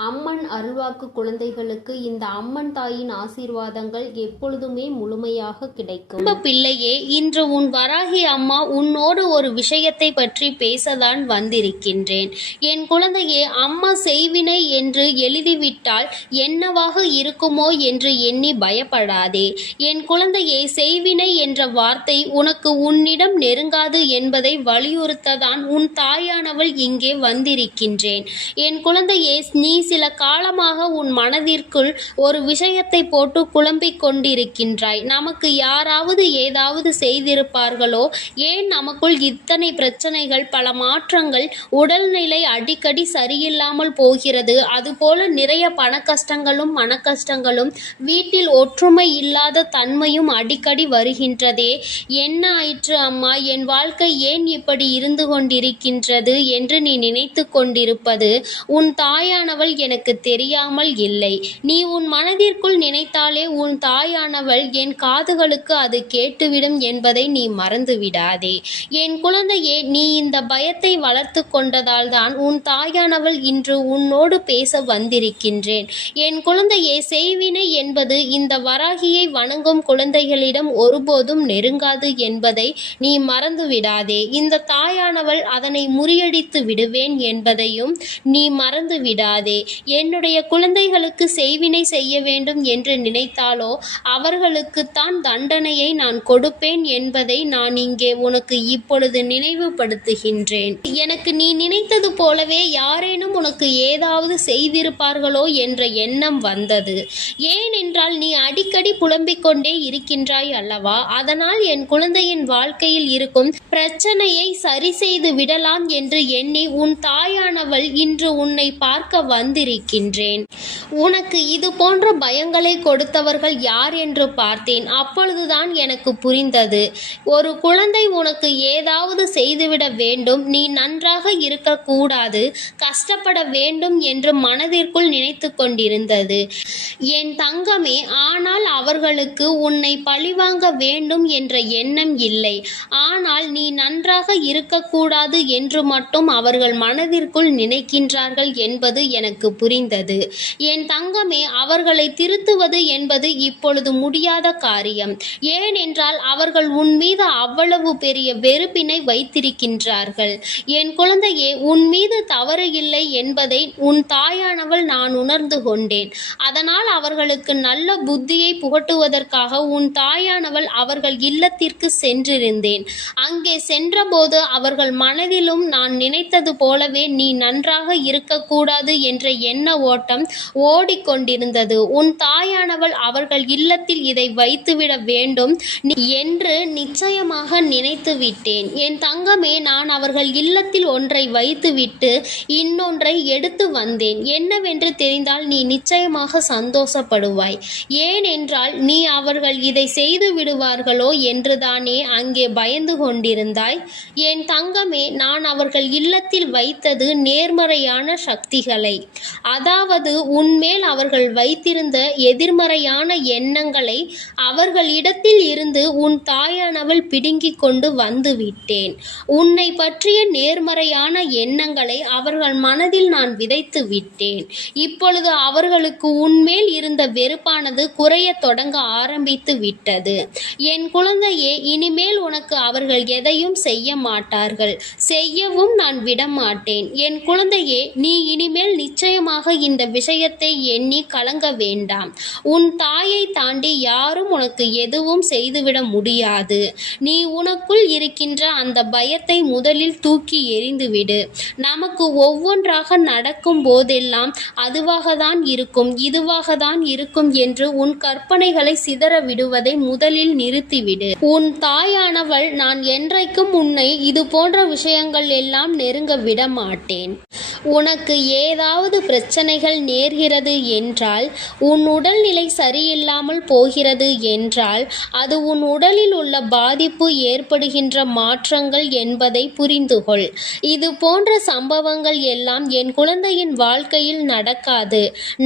அம்மன் அருள்வாக்கு குழந்தைகளுக்கு இந்த அம்மன் தாயின் ஆசீர்வாதங்கள் எப்பொழுதுமே முழுமையாக கிடைக்கும். பிள்ளையே இன்று உன் வராகி அம்மா உன்னோடு ஒரு விஷயத்தை பற்றி பேசதான் வந்திருக்கின்றேன். என் குழந்தையே அம்மா செய்வினை என்று எழுதிவிட்டால் என்னவாக இருக்குமோ என்று எண்ணி பயப்படாதே. என் குழந்தையே செய்வினை என்ற வார்த்தை உனக்கு உன்னிடம் நெருங்காது என்பதை வலியுறுத்ததான் உன் தாயானவள் இங்கே வந்திருக்கின்றேன். என் குழந்தையே நீ சில காலமாக உன் மனதிற்குள் ஒரு விஷயத்தை போட்டு குழம்பிக் கொண்டிருக்கின்றாய். நமக்கு யாராவது ஏதாவது செய்திருப்பார்களோ? ஏன் நமக்குள் இத்தனை பிரச்சனைகள் பல மாற்றங்கள் உடல்நிலை அடிக்கடி சரியில்லாமல் போகிறது? அதுபோல நிறைய பண கஷ்டங்களும் மன கஷ்டங்களும் வீட்டில் ஒற்றுமை இல்லாத தன்மையும் அடிக்கடி வருகின்றதே. என்ன ஆயிற்று அம்மா? என் வாழ்க்கை ஏன் இப்படி இருந்து கொண்டிருக்கின்றது என்று நீ நினைத்து கொண்டிருப்பது? உன் தாயானவள் எனக்கு தெரியாமல் இல்லை. நீ உன் மனதிற்குள் நினைத்தாலே உன் தாயானவள் என் காதுகளுக்கு அது கேட்டுவிடும் என்பதை நீ மறந்து விடாதே என் குழந்தையே நீ இந்த பயத்தை வளர்த்து கொண்டதால் தான் உன் தாயானவள் இன்று உன்னோடு பேச வந்திருக்கின்றேன். என் குழந்தையே செய்வினை என்பது இந்த வராகியை வணங்கும் குழந்தைகளிடம் ஒருபோதும் நெருங்காது என்பதை நீ மறந்து விடாதே இந்த தாயானவள் அதனை முறியடித்து விடுவேன் என்பதையும் நீ மறந்து விடாதே என்னுடைய குழந்தைகளுக்கு செய்வினை செய்ய வேண்டும் என்று நினைத்தாலோ அவர்களுக்குத்தான் தண்டனையை நான் கொடுப்பேன் என்பதை நான் இங்கே உனக்கு இப்பொழுது நினைவுபடுத்துகின்றேன். எனக்கு நீ நினைத்தது போலவே யாரேனும் உனக்கு ஏதாவது செய்திருப்பார்களோ என்ற எண்ணம் வந்தது. ஏனென்றால் நீ அடிக்கடி புலம்பிக் கொண்டே இருக்கின்றாய் அல்லவா? அதனால் என் குழந்தையின் வாழ்க்கையில் இருக்கும் பிரச்சனையை சரி செய்து விடலாம் என்று எண்ணி உன் தாயானவள் இன்று உன்னை பார்க்க வந்திருக்கின்றேன். உனக்கு இது போன்ற பயங்களை கொடுத்தவர்கள் யார் என்று பார்த்தேன். அப்பொழுதுதான் எனக்கு புரிந்தது. ஒரு குழந்தை உனக்கு ஏதாவது செய்துவிட வேண்டும். நீ நன்றாக இருக்கக்கூடாது. கஷ்டப்பட வேண்டும் என்று மனதிற்குள் நினைத்து கொண்டிருந்தது. என் தங்கமே ஆனால் அவர்களுக்கு உன்னை பழிவாங்க வேண்டும் என்ற எண்ணம் இல்லை. ஆனால் நீ நன்றாக இருக்கக்கூடாது என்று மட்டும் அவர்கள் மனதிற்குள் நினைக்கின்றார்கள் என்பது எனக்கு புரிந்தது. என் தங்கமே அவர்களை திருத்துவது என்பது இப்பொழுது முடியாத காரியம். ஏனென்றால் அவர்கள் உன் மீது அவ்வளவு பெரிய வெறுப்பினை வைத்திருக்கின்றார்கள். என் குழந்தையே உன் மீது தவறு இல்லை என்பதை உன் தாயானவள் நான் உணர்ந்து கொண்டேன். அதனால் அவர்களுக்கு நல்ல புத்தியை புகட்டுவதற்காக உன் தாயானவள் அவர்கள் இல்லத்திற்கு சென்றிருந்தேன். அங்கே சென்றபோது அவர்கள் மனதிலும் நான் நினைத்தது போலவே நீ நன்றாக இருக்கக்கூடாது என்ற எண்ண ஓட்டம் ஓடிக்கொண்டிருந்தது. உன் தாயானவள் அவர்கள் இல்லத்தில் இதை வைத்துவிட வேண்டும். என்று நிச்சயமாக நினைத்து விட்டேன். என் தங்கமே நான் அவர்கள் இல்லத்தில் ஒன்றை வைத்துவிட்டு இன்னொன்றை எடுத்து வந்தேன். என்னவென்று தெரிந்தால் நீ நிச்சயமாக சந்தோஷப்படுவாய். ஏனென்றால் நீ அவர்கள் இதை செய்து விடுவார்களோ என்றுதானே அங்கே பயந்து கொண்டிருந்தாய். என் தங்கமே நான் அவர்கள் இல்லத்தில் வைத்தது நேர்மறையான சக்திகளை. அதாவது உன்மேல் அவர்கள் வைத்திருந்த எதிர்மறையான எண்ணங்களை அவர்களிடத்தில் இருந்து உன் தாயானவள் பிடுங்கிக் கொண்டு வந்து விட்டேன். உன்னை பற்றிய நேர்மறையான எண்ணங்களை அவர்கள் மனதில் நான் விதைத்து விட்டேன். இப்பொழுது அவர்களுக்கு உன்மேல் இருந்த வெறுப்பானது குறைய தொடங்க ஆரம்பித்து விட்டது. என் குழந்தையே இனிமேல் உனக்கு அவர்கள் எதையும் செய்ய மாட்டார்கள். செய்யவும் நான் விட மாட்டேன் என் குழந்தையே நீ இனிமேல் நிச்சயமாக இந்த விஷயத்தை எண்ணி கலங்க வேண்டாம். உன் தாயை தாண்டி யாரும் உனக்கு எதுவும் செய்துவிட முடியாது. நீ உனக்குள் இருக்கின்ற அந்த பயத்தை முதலில் தூக்கி எறிந்துவிடு. நமக்கு ஒவ்வொன்றாக நடக்கும் போதெல்லாம் அதுவாக தான் இருக்கும் இதுவாக தான் இருக்கும் என்று உன் கற்பனைகளை சிதற விடுவதை முதலில் நிறுத்திவிடு. உன் தாயானவள் நான் என்றைக்கும் உன்னை இது போன்ற விஷயங்கள் எல்லாம் நெருங்க விட மாட்டேன். உனக்கு ஏதாவது பிரச்சனை பிரச்சனைகள் நேர்கிறது என்றால் உன் உடல்நிலை சரியில்லாமல் போகிறது என்றால் அது உன் உடலில் உள்ள பாதிப்பு ஏற்படுகின்ற மாற்றங்கள் என்பதை புரிந்துகொள். இது போன்ற சம்பவங்கள் எல்லாம் என் குழந்தையின் வாழ்க்கையில் நடக்காது.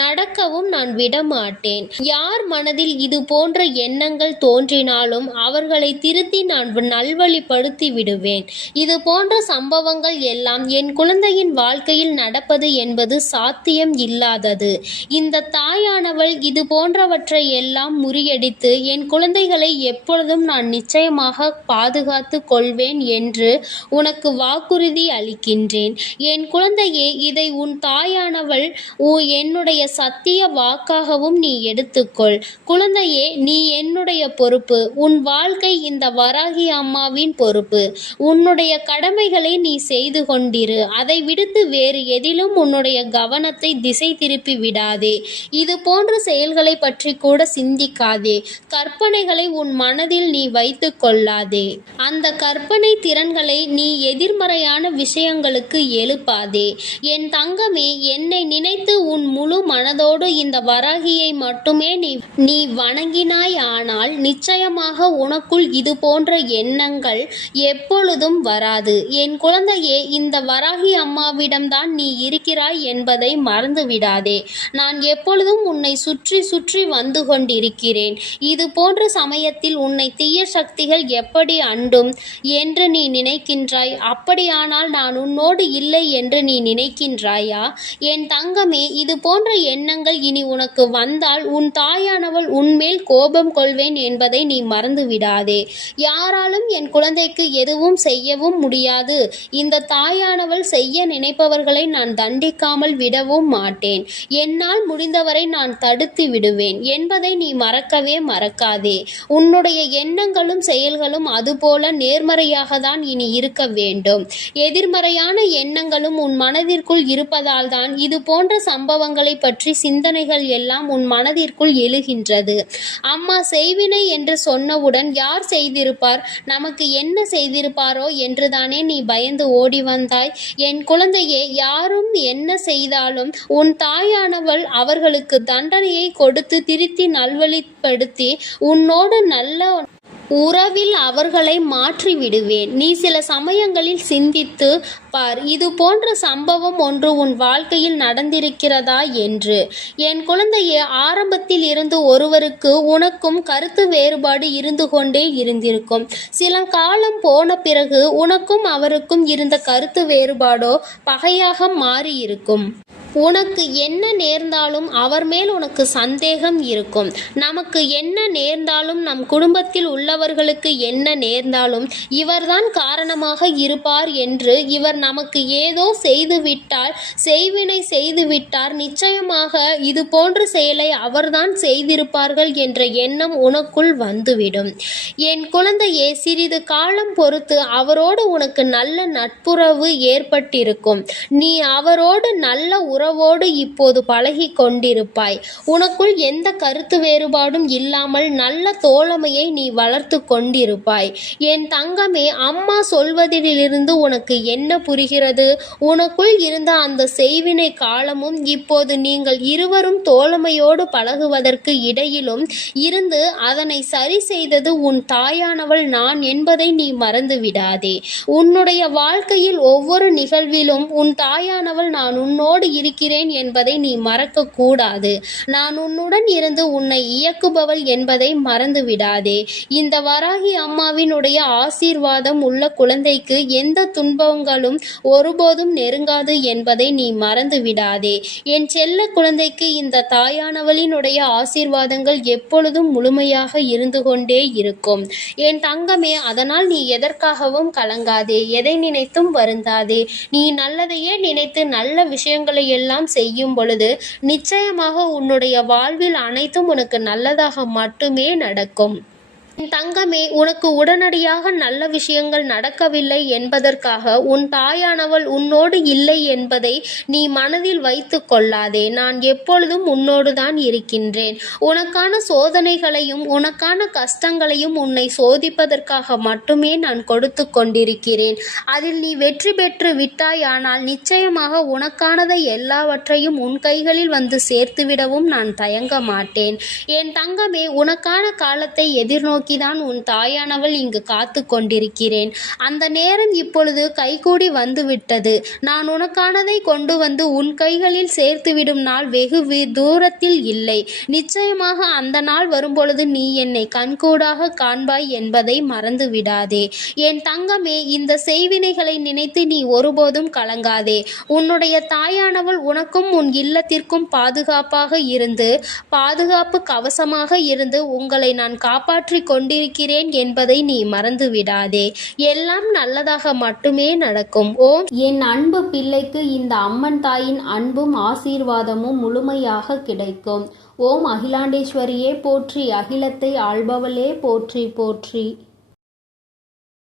நடக்கவும் நான் விடமாட்டேன். யார் மனதில் இது போன்ற எண்ணங்கள் தோன்றினாலும் அவர்களை திருத்தி நான் நல்வழிப்படுத்தி விடுவேன். இது போன்ற சம்பவங்கள் எல்லாம் என் குழந்தையின் வாழ்க்கையில் நடப்பது என்பது சாத்தியம் இல்லாதது. இந்த தாயானவள் இது போன்றவற்றை எல்லாம் முறியடித்து என் குழந்தைகளை எப்பொழுதும் நான் நிச்சயமாக பாதுகாத்து கொள்வேன் என்று உனக்கு வாக்குறுதி அளிக்கின்றேன். என் குழந்தையே இதை உன் தாயானவள் உ- என்னுடைய சத்திய வாக்காகவும் நீ எடுத்துக்கொள். குழந்தையே நீ என்னுடைய பொறுப்பு. உன் வாழ்க்கை இந்த வராகி அம்மாவின் பொறுப்பு. உன்னுடைய கடமைகளை நீ செய்து கொண்டிரு. அதை விடுத்து வேறு எதிலும் உன்னுடைய கவனம் கவனத்தை திசை திருப்பி விடாதே. இது போன்ற செயல்களை பற்றி கூட சிந்திக்காதே. கற்பனைகளை உன் மனதில் நீ வைத்து கொள்ளாதே. அந்த கற்பனை திறன்களை நீ எதிர்மறையான விஷயங்களுக்கு எழுப்பாதே. என் தங்கமே என்னை நினைத்து உன் முழு மனதோடு இந்த வராகியை மட்டுமே நீ நீ வணங்கினாய் ஆனால் நிச்சயமாக உனக்குள் இது போன்ற எண்ணங்கள் எப்பொழுதும் வராது. என் குழந்தையே இந்த வராகி அம்மாவிடம்தான் நீ இருக்கிறாய் என்பதை மறந்து விடாதே. நான் எப்பொழுதும் உன்னை சுற்றி சுற்றி வந்து கொண்டிருக்கிறேன். இது போன்ற சமயத்தில் உன்னை தீய சக்திகள் எப்படி அண்டும்? என்று நீ நினைக்கின்றாய். அப்படியானால் நான் உன்னோடு இல்லை என்று நீ நினைக்கின்றாயா? என் தங்கமே இது போன்ற எண்ணங்கள் இனி உனக்கு வந்தால் உன் தாயானவள் உன்மேல் கோபம் கொள்வேன் என்பதை நீ மறந்து விடாதே. யாராலும் என் குழந்தைக்கு எதுவும் செய்யவும் முடியாது. இந்த தாயானவள் செய்ய நினைப்பவர்களை நான் தண்டிக்காமல் விடவும் மாட்டேன். என்னால் முடிந்தவரை நான் தடுத்து விடுவேன். என்பதை நீ மறக்கவே மறக்காதே. உன்னுடைய எண்ணங்களும் செயல்களும் அதுபோல நேர்மறையாக தான் இனி இருக்க வேண்டும். எதிர்மறையான எண்ணங்களும் உன் மனதிற்குள் இருப்பதால் தான் இது போன்ற சம்பவங்களை பற்றி சிந்தனைகள் எல்லாம் உன் மனதிற்குள் எழுகின்றது. அம்மா செய்வினை என்று சொன்னவுடன் யார் செய்திருப்பார்? நமக்கு என்ன செய்திருப்பாரோ என்றுதானே நீ பயந்து ஓடி வந்தாய். என் குழந்தையே யாரும் என்ன செய்தாலும் உன் தாயானவள் அவர்களுக்கு தண்டனையை கொடுத்து திருத்தி நல்வழிப்படுத்தி உன்னோடு நல்ல உறவில் அவர்களை மாற்றி விடுவேன் நீ சில சமயங்களில் சிந்தித்து பார். இது போன்ற சம்பவம் ஒன்று உன் வாழ்க்கையில் நடந்திருக்கிறதா என்று. என் குழந்தையே ஆரம்பத்தில் இருந்து ஒருவருக்கு உனக்கும் கருத்து வேறுபாடு இருந்து கொண்டே இருந்திருக்கும். சில காலம் போன பிறகு உனக்கும் அவருக்கும் இருந்த கருத்து வேறுபாடோ பகையாக மாறியிருக்கும். உனக்கு என்ன நேர்ந்தாலும் அவர் மேல் உனக்கு சந்தேகம் இருக்கும். நமக்கு என்ன நேர்ந்தாலும் நம் குடும்பத்தில் உள்ளவர்களுக்கு என்ன நேர்ந்தாலும் இவர்தான் காரணமாக இருப்பார் என்று இவர் நமக்கு ஏதோ செய்துவிட்டால் செய்வினை செய்துவிட்டார். நிச்சயமாக இது போன்ற செயலை அவர்தான் செய்திருப்பார்கள் என்ற எண்ணம் உனக்குள் வந்துவிடும். என் குழந்தையே சிறிது காலம் பொறுத்து அவரோடு உனக்கு நல்ல நட்புறவு ஏற்பட்டிருக்கும். நீ அவரோடு நல்ல உறவோடு இப்போது பழகி கொண்டிருப்பாய் உனக்குள் எந்த கருத்து வேறுபாடும் இல்லாமல் நல்ல தோழமையை நீ வளர்த்து கொண்டிருப்பாய். என் தங்கமே அம்மா சொல்வதிலிருந்து உனக்கு என்ன புரிகிறது? உனக்குள் இருந்த அந்த செய்வினை காலமும் இப்போது நீங்கள் இருவரும் தோழமையோடு பழகுவதற்கு இடையிலும் இருந்து அதனை சரி செய்தது உன் தாயானவள் நான் என்பதை நீ மறந்து விடாதே உன்னுடைய வாழ்க்கையில் ஒவ்வொரு நிகழ்விலும் உன் தாயானவள் நான் உன்னோடு இருக்கிறேன் என்பதை நீ மறக்க கூடாது நான் உன்னுடன் இருந்து உன்னை இயக்குபவள் என்பதை மறந்து விடாதே இந்த வராகி அம்மாவினுடைய ஆசீர்வாதம் உள்ள குழந்தைக்கு எந்த துன்பங்களும் ஒருபோதும் நெருங்காது என்பதை நீ மறந்து விடாதே என் செல்ல குழந்தைக்கு இந்த தாயானவளினுடைய ஆசீர்வாதங்கள் எப்பொழுதும் முழுமையாக இருந்து கொண்டே இருக்கும். என் தங்கமே அதனால் நீ எதற்காகவும் கலங்காதே. எதை நினைத்தும் வருந்தாதே. நீ நல்லதையே நினைத்து நல்ல விஷயங்களை எல்லாம் செய்யும் பொழுது நிச்சயமாக உன்னுடைய வாழ்வில் அனைத்தும் உனக்கு நல்லதாக மட்டுமே நடக்கும். தங்கமே உனக்கு உடனடியாக நல்ல விஷயங்கள் நடக்கவில்லை என்பதற்காக உன் தாயானவள் உன்னோடு இல்லை என்பதை நீ மனதில் வைத்து கொள்ளாதே. நான் எப்பொழுதும் உன்னோடு தான் இருக்கின்றேன். உனக்கான சோதனைகளையும் உனக்கான கஷ்டங்களையும் உன்னை சோதிப்பதற்காக மட்டுமே நான் கொடுத்து கொண்டிருக்கிறேன். அதில் நீ வெற்றி பெற்று விட்டாயானால் நிச்சயமாக உனக்கானதை எல்லாவற்றையும் உன் கைகளில் வந்து சேர்த்துவிடவும் நான் தயங்க மாட்டேன். என் தங்கமே உனக்கான காலத்தை நோக்கிதான் உன் தாயானவள் இங்கு காத்து கொண்டிருக்கிறேன். அந்த நேரம் இப்பொழுது கைகூடி வந்துவிட்டது. நான் உனக்கானதை கொண்டு வந்து உன் கைகளில் சேர்த்துவிடும் நாள் வெகு வி- தூரத்தில் இல்லை. நிச்சயமாக அந்த நாள் வரும்பொழுது நீ என்னை கண்கூடாக காண்பாய் என்பதை மறந்து விடாதே என் தங்கமே இந்த செய்வினைகளை நினைத்து நீ ஒருபோதும் கலங்காதே. உன்னுடைய தாயானவள் உனக்கும் உன் இல்லத்திற்கும் பாதுகாப்பாக இருந்து பாதுகாப்பு கவசமாக இருந்து உங்களை நான் காப்பாற்றிக் கொண்டிருக்கிறேன் என்பதை நீ மறந்து விடாதே எல்லாம் நல்லதாக மட்டுமே நடக்கும். ஓம். என் அன்பு பிள்ளைக்கு இந்த அம்மன் தாயின் அன்பும் ஆசீர்வாதமும் முழுமையாக கிடைக்கும். ஓம் அகிலாண்டேஸ்வரியே போற்றி அகிலத்தை ஆள்பவளே போற்றி போற்றி.